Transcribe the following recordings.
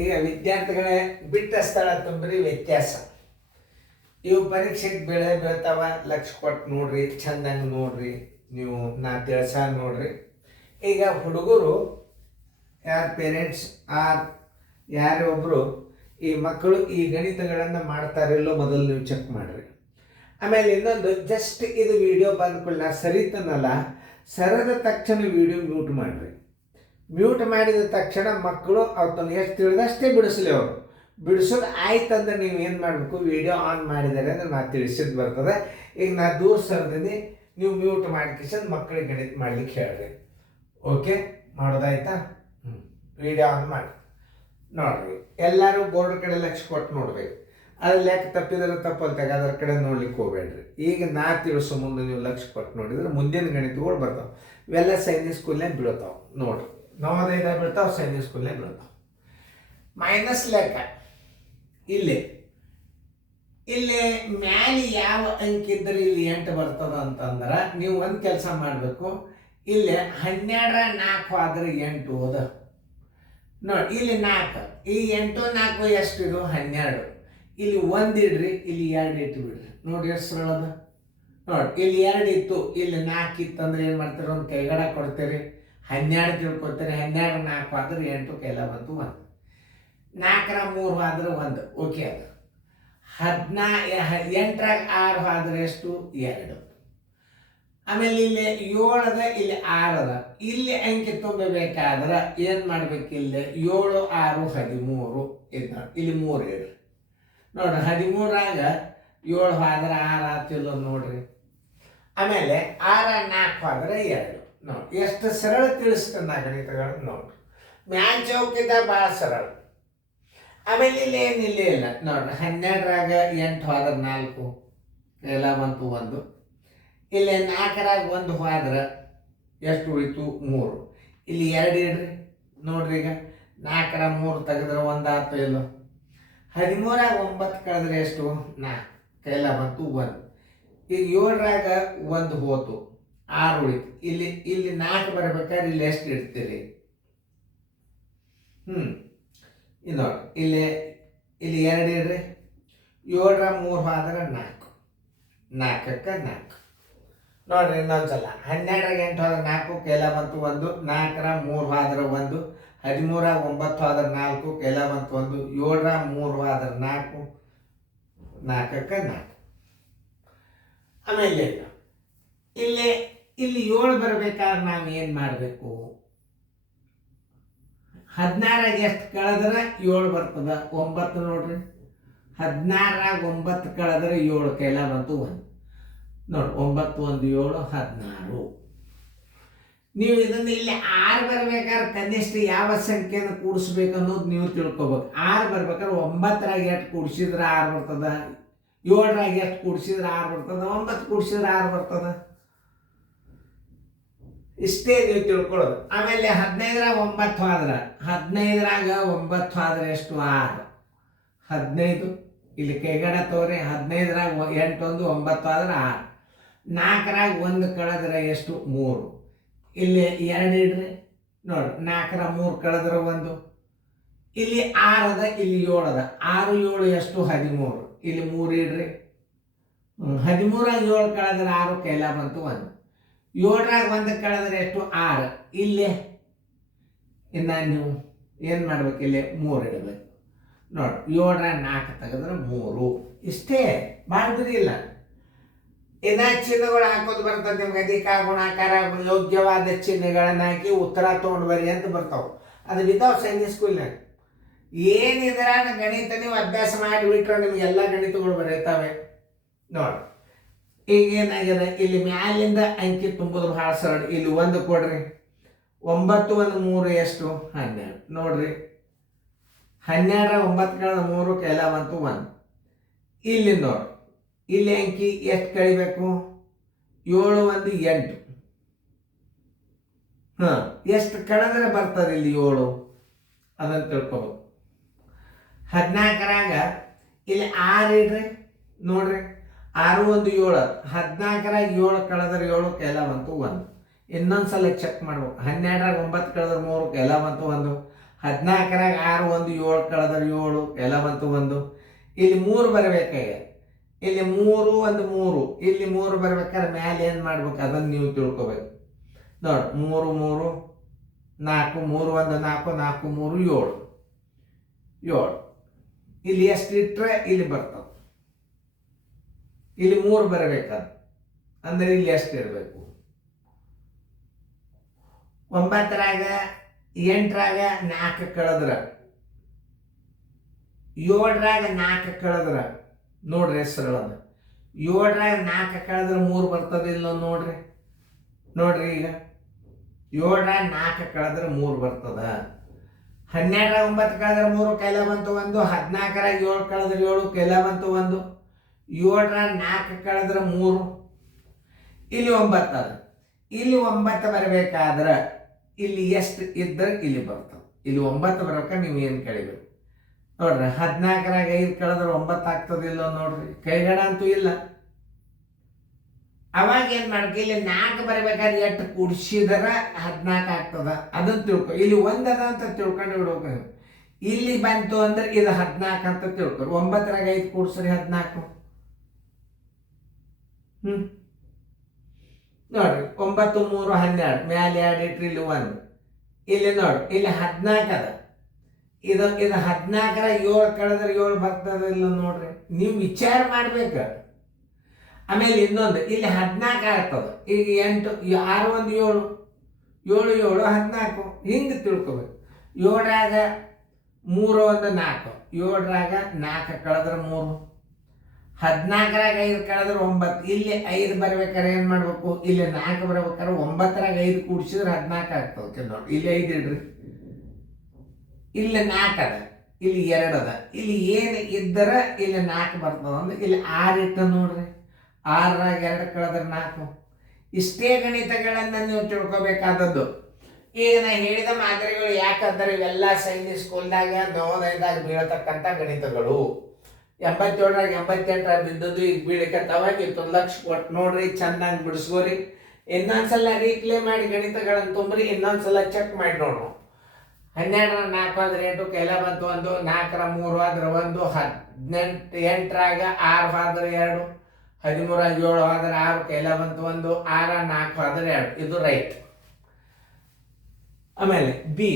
ಈಗ ವಿದ್ಯಾರ್ಥಿಗಳೇ ಬಿಟ್ಟ ಸ್ಥಳ ತುಂಬ್ರಿ ವ್ಯತ್ಯಾಸ. ಇವು ಪರೀಕ್ಷೆಗೆ ಬೀಳ್ತಾವ, ಲಕ್ಷ ಕೊಟ್ಟು ನೋಡ್ರಿ, ಚಂದಂಗೆ ನೋಡ್ರಿ, ನೀವು ನಾ ತಿಳ್ಸ ನೋಡ್ರಿ. ಈಗ ಹುಡುಗರು ಯಾರ ಪೇರೆಂಟ್ಸ್ ಯಾರೇ ಒಬ್ಬರು ಈ ಮಕ್ಕಳು ಈ ಗಣಿತಗಳನ್ನು ಮಾಡ್ತಾರಿಲ್ಲೋ ಮೊದಲು ನೀವು ಚೆಕ್ ಮಾಡಿರಿ. ಆಮೇಲೆ ಇನ್ನೊಂದು, ಜಸ್ಟ್ ಇದು ವಿಡಿಯೋ ಬಂದ್ಕೊಳ್ಳ ಸರಿತನಲ್ಲ, ಸರದ ತಕ್ಷಣ ವಿಡಿಯೋ ಮ್ಯೂಟ್ ಮಾಡಿರಿ. ಮ್ಯೂಟ್ ಮಾಡಿದ ತಕ್ಷಣ ಮಕ್ಕಳು ಅವ್ರು ಎಷ್ಟು ತಿಳಿದಷ್ಟೇ ಬಿಡಿಸಲಿ. ಅವರು ಬಿಡಿಸೋದು ಆಯ್ತಂದ್ರೆ ನೀವು ಏನು ಮಾಡಬೇಕು, ವಿಡಿಯೋ ಆನ್ ಮಾಡಿದ್ದಾರೆ ಅಂದ್ರೆ ನಾ ತಿಳಿಸಿದ್ದು ಬರ್ತದೆ. ಈಗ ನಾ ದೂರ ಸರ್ದಿನಿ, ನೀವು ಮ್ಯೂಟ್ ಮಾಡಿಕಿಸೋದು ಮಕ್ಕಳಿಗೆ ಗಣಿತ ಮಾಡ್ಲಿಕ್ಕೆ ಹೇಳ್ರಿ. ಓಕೆ, ಮಾಡೋದಾಯ್ತಾ? ವಿಡಿಯೋ ಆನ್ ಮಾಡಿ ನೋಡ್ರಿ. ಎಲ್ಲರೂ ಬೋರ್ಡ್ ಕಡೆ ಲಕ್ಷ ಕೊಟ್ಟು ನೋಡ್ಬೇಕು. ಅದ್ರಲ್ಲಿ ಯಾಕೆ ತಪ್ಪಿದ್ರೆ ತಪ್ಪಲ್ತಾಗ ಅದರ ಕಡೆ ನೋಡ್ಲಿಕ್ಕೆ ಹೋಗ್ಬೇಡ್ರಿ. ಈಗ ನಾ ತಿಳಿಸೋ ಮುಂದೆ ನೀವು ಲಕ್ಷ ಕೊಟ್ಟು ನೋಡಿದ್ರೆ ಮುಂದಿನ ಗಣಿತಗಳು ಬರ್ತಾವೆ. ಇವೆಲ್ಲ ಸೈನಿಕ್ ಸ್ಕೂಲ್ನಾಗ ಬೀಳ್ತಾವೆ ನೋಡ್ರಿ. ನವೋದಯದಾಗ ಬೀಳ್ತಾವೆ, ಸೈನಿಕ್ ಸ್ಕೂಲ್ನಾಗ ಬೀಳ್ತಾವೆ. ಮೈನಸ್ ಲೆಕ್ಕ ಇಲ್ಲಿ ಮ್ಯಾಲೆ ಯಾವ ಅಂಕಿ ಇದ್ರೆ ಇಲ್ಲಿ 8 ಬರ್ತದ ಅಂತಂದ್ರೆ ನೀವು ಒಂದು ಕೆಲಸ ಮಾಡಬೇಕು. ಇಲ್ಲಿ 12 4 ಆದ್ರೆ 8 ಹೋದ ನೋಡಿ. ಇಲ್ಲಿ 4, ಈ 8 4 ಎಷ್ಟಿದು 12. ಇಲ್ಲಿ 1 ಇಡ್ರಿ, ಇಲ್ಲಿ 2 ಇಟ್ಟು ಬಿಡ್ರಿ. ನೋಡಿ ಎಷ್ಟು ಸರಳ ಅದ ನೋಡಿ. ಇಲ್ಲಿ 2 ಇತ್ತು, ಇಲ್ಲಿ 4 ಇತ್ತಂದ್ರೆ ಏನು ಮಾಡ್ತೀರಿ, ಒಂದು ಕೈಗಡ ಕೊಡ್ತೀರಿ, 12 ತಿಳ್ಕೊತೀರಿ. 12 4 ಆದ್ರೆ 8 ಕೈಲ ಬಂತು 1. 4 3 ಆದ್ರೆ 1. ಓಕೆ, ಅದು 8 6 ಆದ್ರೆ ಎಷ್ಟು 2. ಆಮೇಲೆ ಇಲ್ಲಿ 7 ಅದ, ಇಲ್ಲಿ 6 ಅದ. ಇಲ್ಲಿ ಅಂಕಿ ತುಂಬಬೇಕಾದ್ರೆ ಏನು ಮಾಡ್ಬೇಕು, ಇಲ್ಲಿ 7 6 13 ಇದು. ಇಲ್ಲಿ 3 ಇಡ್ರಿ ನೋಡ್ರಿ. 13ರಾಗ 7 ಆದ್ರೆ 6 ಆತಿಲ್ಲ ನೋಡ್ರಿ. ಆಮೇಲೆ 6 4 ಆದ್ರೆ 2 ನೋಡಿ. ಎಷ್ಟು ಸರಳ ತಿಳಿಸ್ತಾನೆ ನಾ ಗಣಿತಗಳನ್ನು ನೋಡ್ರಿ. ಮ್ಯಾನ್ ಚೌಕಿದ್ದ ಭಾಳ ಸರಳ. ಆಮೇಲೆ ಇಲ್ಲಿ ಏನಿಲ್ಲ ಇಲ್ಲ ನೋಡ್ರಿ. 12ರಾಗ 8 ಆದ್ರೆ 4 ಎಲ್ಲ ಬಂತು 1. ಇಲ್ಲಿ 4ರಾಗ 1 ಹೋದ್ರೆ ಎಷ್ಟು ಉಳಿತು 3. ಇಲ್ಲಿ 2 ಇಡ್ರಿ ನೋಡ್ರಿ. ಈಗ 4ರ 3 ತೆಗೆದ್ರೆ 1 ಆತು ಇಲ್ಲ. 13ರಾಗ 9 ಕಳೆದ್ರೆ ಎಷ್ಟು 4 ಕೈಲ ಬಂತು 1. ಈಗ 7ರಾಗ 1 ಹೋತು 6 ಉಳಿತು. ಇಲ್ಲಿ 4 ಬರ್ಬೇಕಾದ್ರೆ ಇಲ್ಲಿ ಎಷ್ಟು ಇಡ್ತೀರಿ? ಇದು ನೋಡಿ. ಇಲ್ಲಿ 2 ಇಡ್ರಿ. 7ರ 3 ಆದ್ರೆ 4, 4ಕ್ಕೆ 4 ನೋಡ್ರಿ. ಇನ್ನೊಂದ್ಸಲ 12ರಾಗ 8 ಆದ್ರೆ 4 ಕೈಲ ಬಂತು 1. 4ರ 3 ಆದ್ರೆ 1. 13ರಾಗ 9 ಆದ್ರೆ 4 ಕೈಲ ಬಂತು 1. 7ರ 3 ಆದ್ರೆ 4, 4ಕ್ಕೆ 4. ಆಮೇಲೆ ಇಲ್ಲಿ 7 ಬರ್ಬೇಕಾದ್ರೆ ನಾವು ಏನು ಮಾಡಬೇಕು? 16ರಾಗ ಎಷ್ಟು ಕಳೆದ್ರೆ 7 ಬರ್ತದ 9 ನೋಡ್ರಿ. 16ರಾಗ 9 ಕಳೆದ್ರೆ 7 ಕೈಲ ಬಂತು 1 ನೋಡಿ. 9 1 7 16. ನೀವು ಇದನ್ನು ಇಲ್ಲಿ 6 ಬರ್ಬೇಕಾದ್ರೆ ಕನಿಷ್ಠ ಯಾವ ಸಂಖ್ಯೆಯನ್ನು ಕೂಡಿಸ್ಬೇಕು ಅನ್ನೋದು ನೀವು ತಿಳ್ಕೊಬೇಕು. 6 ಬರ್ಬೇಕಾದ್ರೆ 9ರಾಗ ಎಷ್ಟು ಕೂಡಿಸಿದ್ರೆ 6 ಬರ್ತದ, 7ರಾಗ ಎಷ್ಟು ಕೂಡಿಸಿದ್ರೆ 6 ಬರ್ತದ, 9 ಕೂಡಿಸಿದ್ರೆ 6 ಬರ್ತದ. ಇಷ್ಟೇ ನೀವು ತಿಳ್ಕೊಳ್ಳೋದು. ಆಮೇಲೆ 15ರಾಗ 9 ಆದ್ರೆ 15ರಾಗ 9 ಆದ್ರೆ ಎಷ್ಟು 6 15. ಇಲ್ಲಿ ಕೈಗಡ ತೋರಿ. 15ರಾಗ 8 1 9 ಆದ್ರೆ 6. 4ರಾಗ 1 ಕಳೆದ್ರೆ ಎಷ್ಟು 3. ಇಲ್ಲಿ 2 ಇಡ್ರಿ ನೋಡ್ರಿ. 4ರ 3 ಕಳೆದ್ರೆ 1. ಇಲ್ಲಿ 6 ಅದ, ಇಲ್ಲಿ 7 ಅದ. 6 7 ಎಷ್ಟು 13. ಇಲ್ಲಿ 3 ಇಡ್ರಿ. 13ರಾಗ 7 ಕಳೆದ್ರೆ 6 ಕೈಲ ಬಂತು 1. 7ರಾಗ 1 ಕಳೆದ್ರೆ ಎಷ್ಟು 6. ಇಲ್ಲಿ ಇನ್ನು ನೀವು ಏನು ಮಾಡ್ಬೇಕು, ಇಲ್ಲಿ 3 ಇಡಬೇಕು ನೋಡಿ. 7ರಾಗ 4 ತೆಗೆದ್ರೆ 3. ಇಷ್ಟೇ, ಮಾಡಿದ್ರಿ ಇಲ್ಲ. ಇನ್ನು ಚಿಹ್ನೆಗಳು ಹಾಕೋದು ಬರ್ತದೆ ನಿಮ್ಗೆ. ಅಧಿಕ ಗುಣಾಕಾರ ಯೋಗ್ಯವಾದ ಚಿಹ್ನೆಗಳನ್ನು ಹಾಕಿ ಉತ್ತರ ತೊಗೊಂಡು ಬರಿ ಅಂತ ಬರ್ತಾವೆ. ಅದು ಬಿದ್ದಾವೆ ಸೈನಿಕ್ ಸ್ಕೂಲ್ನಾಗ. ಏನಿದ್ರ ಗಣಿತ ನೀವು ಅಭ್ಯಾಸ ಮಾಡಿಬಿಟ್ರೆ ನಿಮ್ಗೆಲ್ಲ ಗಣಿತಗಳು ಬರೀತಾವೆ ನೋಡಿ. ಈಗ ಏನಾಗಿದೆ, ಇಲ್ಲಿ ಮ್ಯಾಲಿಂದ ಅಂಕಿ ತುಂಬೋದು ಭಾಳ ಸರಳ. ಇಲ್ಲಿ 1 ಕೊಡ್ರಿ. 9 1 3 ಎಷ್ಟು 12 ನೋಡ್ರಿ. 12ರಾಗ 9 ಕಳೆದ 3 ಕೈಲ ಬಂತು 1. ಇಲ್ಲಿ ನೋಡಿ. ಇಲ್ಲಿ ಅಂಕಿ ಎಷ್ಟು ಕಳಿಬೇಕು? 7 1 8. ಎಷ್ಟು ಕಳೆದ್ರೆ ಬರ್ತದೆ ಇಲ್ಲಿ 7? ಅದನ್ನು ತಿಳ್ಕೊಬೇಕು. 14ರಾಗ ಇಲ್ಲಿ 6 ಇಡ್ರಿ ನೋಡ್ರಿ. 6 1 7. 14ರಾಗ 7 ಕಳೆದ್ರೆ 7 ಕೈಲ ಬಂತು 1. ಇನ್ನೊಂದು ಸಲ ಚೆಕ್ ಮಾಡ್ಬೇಕು. 12ರಾಗ 9 ಕಳೆದ್ರೆ 3 ಕೈಲ ಬಂತು 1. 14ರಾಗ 6 1 7 ಕಳೆದ್ರೆ 7 ಎಲ್ಲ ಬಂತು 1. ಇಲ್ಲಿ 3 ಬರಬೇಕಾಗ ಇಲ್ಲಿ 3 1 3 ಇಲ್ಲಿ 3 ಬರ್ಬೇಕಾದ್ರೆ ಮ್ಯಾಲೆ ಏನು ಮಾಡ್ಬೇಕು ಅದನ್ನು ನೀವು ತಿಳ್ಕೊಬೇಕು ನೋಡಿ. 3 3 4 3 1 4 4 3 7 7 ಇಲ್ಲಿ ಎಷ್ಟು ಇಟ್ಟರೆ ಇಲ್ಲಿ ಬರ್ತದೆ. ಇಲ್ಲಿ 3 ಬರಬೇಕಂತ ಅಂದರೆ ಇಲ್ಲಿ ಎಷ್ಟು ಇರಬೇಕು. 9ರಾಗ 8ರಾಗ 4 ಕಳೆದ್ರೆ 7ರಾಗ 4 ಕಳೆದ್ರೆ ನೋಡ್ರಿ ಹೆಸರುಗಳನ್ನು 7ರಾಗ 4 ಕಳೆದ್ರೆ 3 ಬರ್ತದೆ ಇಲ್ಲ ನೋಡ್ರಿ. ನೋಡ್ರಿ ಈಗ 7ರಾಗ 4 ಕಳೆದ್ರೆ 3 ಬರ್ತದ. 12ರಾಗ 9 ಕಳೆದ್ರೆ 3 ಕೈಲ ಬಂತು 1. 14ರಾಗ 7 ಕಳೆದ್ರೆ 7 ಕೈಲ ಬಂತು 1. 7ರಾಗ 4 ಕಳೆದ್ರೆ 3 ಇಲ್ಲಿ 9 ಅದ. ಇಲ್ಲಿ 9 ಬರಬೇಕಾದ್ರೆ ಇಲ್ಲಿ ಎಷ್ಟು ಇದ್ದರೆ ಇಲ್ಲಿ ಬರ್ತದೆ. ಇಲ್ಲಿ 9 ಬರ್ಬೇಕಾದ್ರೆ ನೀವು ಏನು ಕಳಿಬೇಕು ನೋಡ್ರಿ. 14ರಾಗ 5 ಕಳೆದ್ರೆ 9 ಆಗ್ತದಿಲ್ಲ ನೋಡ್ರಿ. ಕೈಗಡ ಅಂತೂ ಇಲ್ಲ. ಅವಾಗ ಏನು ಮಾಡ್ಬೇಕು, ಇಲ್ಲಿ 4 ಬರಬೇಕಾದ್ರೆ ಎಷ್ಟು ಕೂಡಿಸಿದ್ರೆ 14 ಆಗ್ತದ ಅದನ್ನು ತಿಳ್ಕೊ. ಇಲ್ಲಿ 1 ಅದ ಅಂತ ತಿಳ್ಕೊಂಡು ಬಿಡ್ಬೇಕು. ಇಲ್ಲಿ ಬಂತು ಅಂದ್ರೆ ಇದು 14 ಅಂತ ತಿಳ್ಕೊ. 9ರಾಗ 5 ಕೂಡಿಸ್ರಿ 14. ನೋಡ್ರಿ 9 3 12 ಮ್ಯಾಲೆ 2 ಇಟ್ರಿ ಇಲ್ಲಿ 1. ಇಲ್ಲಿ ನೋಡ್ರಿ ಇಲ್ಲಿ 14 ಅದ. ಇದು 14ರಾಗ 7 ಕಳೆದ್ರೆ 7 ಬರ್ತದಿಲ್ಲ ನೋಡ್ರಿ. ನೀವು ವಿಚಾರ ಮಾಡ್ಬೇಕು. ಆಮೇಲೆ ಇನ್ನೊಂದು ಇಲ್ಲಿ 14 ಆಗ್ತದೆ. ಈಗ 8 6 1 7 7 7 14 ಹಿಂಗೆ ತಿಳ್ಕೊಬೇಕು. 7ರಾಗ 3 1 4 7ರಾಗ 4 ಕಳೆದ್ರೆ 3. 14ರಾಗ 5 ಕಳೆದ್ರೆ 9. ಇಲ್ಲಿ 5 ಬರ್ಬೇಕಾದ್ರೆ ಏನು ಮಾಡ್ಬೇಕು, ಇಲ್ಲಿ 4 ಬರ್ಬೇಕಾದ್ರೆ 9ರಾಗ 5 ಕೂಡಿಸಿದ್ರೆ 14 ಆಗ್ತದೆ ನೋಡಿ. ಇಲ್ಲಿ 5 ಇಡ್ರಿ. ಇಲ್ಲಿ 4 ಅದ, ಇಲ್ಲಿ 2 ಅದ. ಇಲ್ಲಿ ಏನು ಇದ್ದರೆ ಇಲ್ಲಿ 4 ಬರ್ತದೆ ಅಂದ್ರೆ ಇಲ್ಲಿ 6 ಇಟ್ಟು ನೋಡ್ರಿ. 6ರಾಗ 2 ಕಳೆದ್ರೆ 4. ಇಷ್ಟೇ ಗಣಿತಗಳನ್ನು ನೀವು ತಿಳ್ಕೊಬೇಕಾದದ್ದು. ಈಗ ನಾ ಹೇಳಿದ ಮಾದರಿಗಳು ಯಾಕಂದ್ರೆ ಇವೆಲ್ಲ ಸೈನಿಕ್ ಸ್ಕೂಲ್ದಾಗ ನವೋದಯದಾಗ ಬೀಳತಕ್ಕಂಥ ಗಣಿತಗಳು. 87ರಾಗ 88ರಾಗ ಬಿದ್ದದ್ದು ಈಗ ಬೀಳಕತ್ತವಾಗ 1 ಲಕ್ಷ ಕೊಟ್ಟು ನೋಡ್ರಿ, ಚೆನ್ನಾಗಿ ಬಿಡಿಸ್ಕೋರಿ. ಇನ್ನೊಂದ್ಸಲ ರೀಪ್ಲೇ ಮಾಡಿ ಗಣಿತಗಳನ್ನು ತುಂಬ್ರಿ, ಇನ್ನೊಂದ್ಸಲ ಚೆಕ್ ಮಾಡಿ ನೋಡ್ರು. 12ರ 4 ಆದ್ರೆ 8 ಕೈಲ ಬಂತು 1. 4ರ 3 ಆದ್ರೆ 1. 8ರಾಗ 6 ಆದ್ರೆ 2. 13ರಾಗ 7 ಆದ್ರೆ 6 ಕೈಲ ಬಂತು 1. 6ರ 4 ಆದ್ರೆ 2. ಇದು ರೈಟ್. ಆಮೇಲೆ ಬಿ.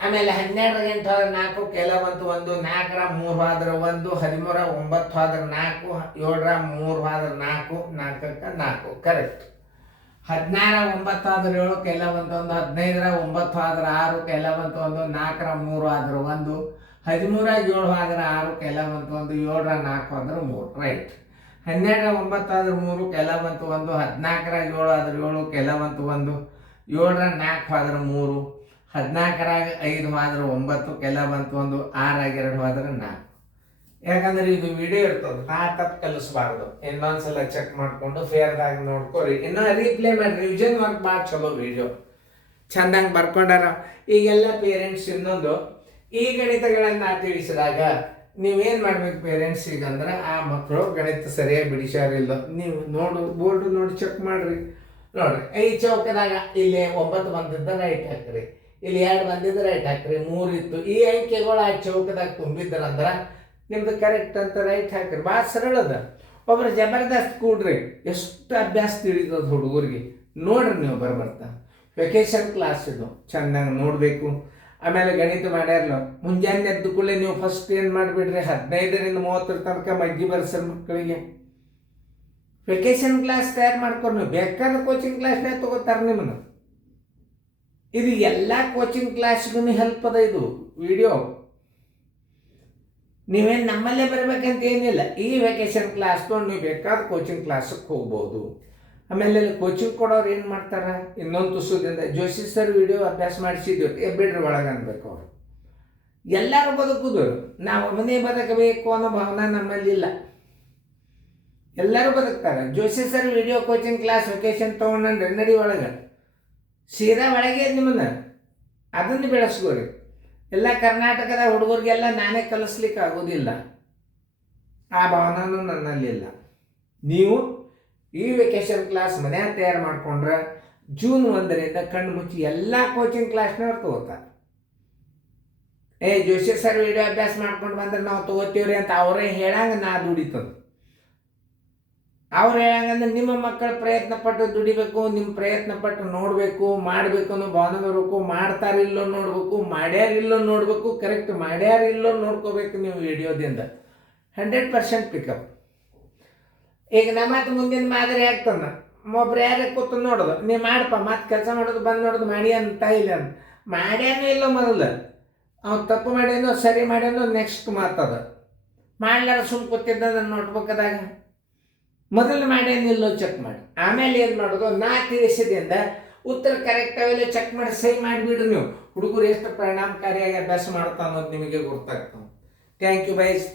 ಆಮೇಲೆ 12ರ 8 ಆದ್ರೆ 4 ಕೈಲ ಬಂತು 1. 4ರ 3 ಆದ್ರೆ 1. 13ರ 9 ಆದ್ರೆ 4. 7ರ 3 ಆದ್ರೆ 4. 4ಕ್ಕೆ 4 ಕರೆಕ್ಟ್. 16ರ 9 ಆದ್ರೆ 7 ಕೈಲ ಬಂತು 1. 15ರ 9 ಆದ್ರೆ 6 ಕೈಲ ಬಂತು 1. 4ರ 3 ಆದ್ರೆ 1. 13ರ 7 ಆದ್ರೆ 6 ಕೈಲ ಬಂತು 1. 7ರ 4 ಆದ್ರೆ 3 ರೈಟ್. 12ರ 9 ಆದ್ರೆ 3 ಕೈಲ ಬಂತು 1. 14ರ 7 ಆದ್ರೆ 7 ಕೈಲ ಬಂತು 1. 7ರ 4 ಆದ್ರೆ 3. 14ರಾಗ 5 ಆದ್ರೆ 9 ಕೈಲ ಬಂತು 1. 6ರಾಗ 2 ಆದ್ರೆ 4. ಯಾಕಂದ್ರೆ ಇದು ವಿಡಿಯೋ ಇರ್ತದೆ, ನಾ ತಪ್ಪು ಕಲಿಸ್ಬಾರ್ದು. ಇನ್ನೊಂದ್ಸಲ ಚೆಕ್ ಮಾಡ್ಕೊಂಡು ಫೇರ್ದಾಗ ನೋಡ್ಕೊರಿ. ಇನ್ನೂ ರೀಪ್ಲೇ ಮಾಡಿ. ರಿವಿಷನ್ ವರ್ಕ್ ಭಾಳ ಚಲೋ ವಿಡಿಯೋ ಚಂದಂಗೆ ಬರ್ಕೊಂಡಾರ. ಈಗೆಲ್ಲ ಪೇರೆಂಟ್ಸ್ ಇನ್ನೊಂದು ಈ ಗಣಿತಗಳನ್ನು ತಿಳಿಸಿದಾಗ ನೀವೇನು ಮಾಡ್ಬೇಕು ಪೇರೆಂಟ್ಸ್ ಈಗಂದ್ರೆ, ಆ ಮಕ್ಕಳು ಗಣಿತ ಸರಿಯಾಗಿ ಬಿಡಿಸ್ಯಾರಿಲ್ಲ ನೀವು ಬೋರ್ಡ್ ನೋಡಿ ಚೆಕ್ ಮಾಡ್ರಿ. ನೋಡ್ರಿ 5 ಚೌಕದಾಗ ಇಲ್ಲಿ 9 ಬಂದಿದ್ದ ರೈಟ್ ಹಾಕ್ರಿ, ಇಲ್ಲಿ 2 ಬಂದಿದ್ದು ರೈಟ್ ಹಾಕ್ರಿ, 3 ಇತ್ತು. ಈ ಅಂಕೆಗಳು ಆ ಚೌಕದಾಗ ತುಂಬಿದ್ರಂದ್ರೆ ನಿಮ್ದು ಕರೆಕ್ಟ್ ಅಂತ ರೈಟ್ ಹಾಕ್ರಿ. ಭಾಳ ಸರಳ ಅದ. ಒಬ್ರು ಜಬರ್ದಸ್ತ್ ಕೂಡ್ರಿ, ಎಷ್ಟು ಅಭ್ಯಾಸ ತಿಳಿದದ ಹುಡುಗರಿಗೆ ನೋಡ್ರಿ ನೀವು ಬರ್ಬರ್ತಾ. ವೆಕೇಶನ್ ಕ್ಲಾಸ್ ಇದು ಚೆನ್ನಾಗಿ ನೋಡಬೇಕು. ಆಮೇಲೆ ಗಣಿತ ಮಾಡ್ಯಾರಲ್ಲ, ಮುಂಜಾನೆ ಎದ್ದು ಕೂಡಲೇ ನೀವು ಫಸ್ಟ್ ಏನು ಮಾಡಿಬಿಡ್ರಿ, 15ರಿಂದ 30 ತನಕ ಮಗ್ಗಿ ಬರ್ಸ್ರಿ ಮಕ್ಕಳಿಗೆ. ವೆಕೇಶನ್ ಕ್ಲಾಸ್ ತಯಾರು ಮಾಡ್ಕೊಂಡು ನೀವು ಬೇಕಾದ ಕೋಚಿಂಗ್ ಕ್ಲಾಸ್ನಾಗ ತಗೋತಾರೆ ನಿಮ್ಮನ್ನು. ಇದು ಎಲ್ಲ ಕೋಚಿಂಗ್ ಕ್ಲಾಸ್ಗೂ ಹೆಲ್ಪ್ ಅದ ಇದು ವಿಡಿಯೋ. ನೀವೇನು ನಮ್ಮಲ್ಲೇ ಬರಬೇಕಂತ ಏನಿಲ್ಲ. ಈ ವೆಕೇಶನ್ ಕ್ಲಾಸ್ ತೊಗೊಂಡು ನೀವು ಬೇಕಾದ ಕೋಚಿಂಗ್ ಕ್ಲಾಸಕ್ಕೆ ಹೋಗ್ಬೋದು. ಆಮೇಲೆ ಕೋಚಿಂಗ್ ಕೊಡೋರು ಏನು ಮಾಡ್ತಾರೆ, ಇನ್ನೊಂದು ತುಸುದಿಂದ ಜೋಶಿ ಸರ್ ವಿಡಿಯೋ ಅಭ್ಯಾಸ ಮಾಡಿಸಿದ್ವಿ ಬಿಡ್ರಿ ಒಳಗೆ ಅನ್ಬೇಕು. ಅವರು ಎಲ್ಲರೂ ಬದುಕುದು, ನಾವು ಮನೆ ಬದುಕಬೇಕು ಅನ್ನೋ ಭಾವನೆ ನಮ್ಮಲ್ಲಿಲ್ಲ. ಎಲ್ಲರೂ ಬದುಕ್ತಾರೆ. Joshi sir video coaching class vacation ತೊಗೊಂಡ್ರೆ ನಡಿ ಒಳಗೆ ಸೀದಾ ಒಳಗೆ ನಿಮ್ಮನ್ನ ಅದನ್ನು ಬೆಳೆಸ್ಕೋರಿ. ಎಲ್ಲ ಕರ್ನಾಟಕದ ಹುಡುಗರಿಗೆಲ್ಲ ನಾನೇ ಕಲಿಸ್ಲಿಕ್ಕೆ ಆಗೋದಿಲ್ಲ, ಆ ಭಾವನೂ ನನ್ನಲ್ಲಿಲ್ಲ. ನೀವು ಈ ವೆಕೇಶನ್ ಕ್ಲಾಸ್ ಮನ್ಯಾಗ ತಯಾರು ಮಾಡಿಕೊಂಡ್ರೆ ಜೂನ್ 1ರಿಂದ ಕಣ್ಣು ಮುಚ್ಚಿ ಎಲ್ಲ ಕೋಚಿಂಗ್ ಕ್ಲಾಸ್ನವ್ರು ತಗೋತಾರೆ. ಜೋಶಿ ಸರ್ ವಿಡಿಯೋ ಅಭ್ಯಾಸ ಮಾಡ್ಕೊಂಡು ಬಂದ್ರೆ ನಾವು ತಗೋತೀವ್ರಿ ಅಂತ ಅವರೇ ಹೇಳಂಗೆ ನಾ ದುಡಿತದ. ಅವ್ರು ಹೇಳಂಗಂದ್ರೆ ನಿಮ್ಮ ಮಕ್ಕಳು ಪ್ರಯತ್ನ ಪಟ್ಟು ದುಡಿಬೇಕು, ನಿಮ್ಮ ಪ್ರಯತ್ನ ಪಟ್ಟು ನೋಡಬೇಕು, ಮಾಡಬೇಕು ಅನ್ನೋ ಭಾವನೆ ಬರಬೇಕು. ಮಾಡ್ತಾರಿಲ್ಲೋ ನೋಡಬೇಕು, ಮಾಡ್ಯಾರಿಲ್ಲೋ ನೋಡಬೇಕು, ಕರೆಕ್ಟ್ ಮಾಡ್ಯಾರಿಲ್ಲೋ ನೋಡ್ಕೋಬೇಕು ನೀವು ವಿಡಿಯೋದಿಂದ. 100% ಪಿಕಪ್. ಈಗ ನಮ್ಮ ಮುಂದಿನ ಮಾದರಿ ಆಗ್ತಾನ, ಒಬ್ರು ಯಾರೇ ಕೂತು ನೋಡೋದು, ನೀವು ಮಾಡಪ್ಪ ಮತ್ತೆ ಕೆಲಸ ಮಾಡೋದು ಬಂದು ನೋಡೋದು ಮಾಡಿ ಅಂತ ಇಲ್ಲ ಅಂತ. ಮಾಡ್ಯಾನೋ ಇಲ್ಲೋ ಮೊದಲು ಅವ್ನು ತಪ್ಪು ಮಾಡ್ಯಾನೋ ಸರಿ ಮಾಡ್ಯಾನೋ ನೆಕ್ಸ್ಟ್ ಮಾತದ. ಮಾಡ್ಲಾರ ಸುಮ್ಮ ಕೂತಿದ್ದ ನೋಡ್ಬೇಕಾದಾಗ ಮೊದಲು ಮಾಡ್ಯಾನಿಲ್ಲೋ ಚೆಕ್ ಮಾಡಿ, ಆಮೇಲೆ ಏನು ಮಾಡೋದು, ನಾ ತಿಳಿಸಿದಿಂದ ಉತ್ತರ ಕರೆಕ್ಟ್ ಅವೆಲ್ಲ ಚೆಕ್ ಮಾಡಿ ಸಹಿ ಮಾಡಿಬಿಡ್ರಿ. ನೀವು ಹುಡುಗರು ಎಷ್ಟು ಪರಿಣಾಮಕಾರಿಯಾಗಿ ಅಭ್ಯಾಸ ಮಾಡ್ತಾ ಅನ್ನೋದು ನಿಮಗೆ ಗೊತ್ತಾಗ್ತಾವೆ. Thank you byes.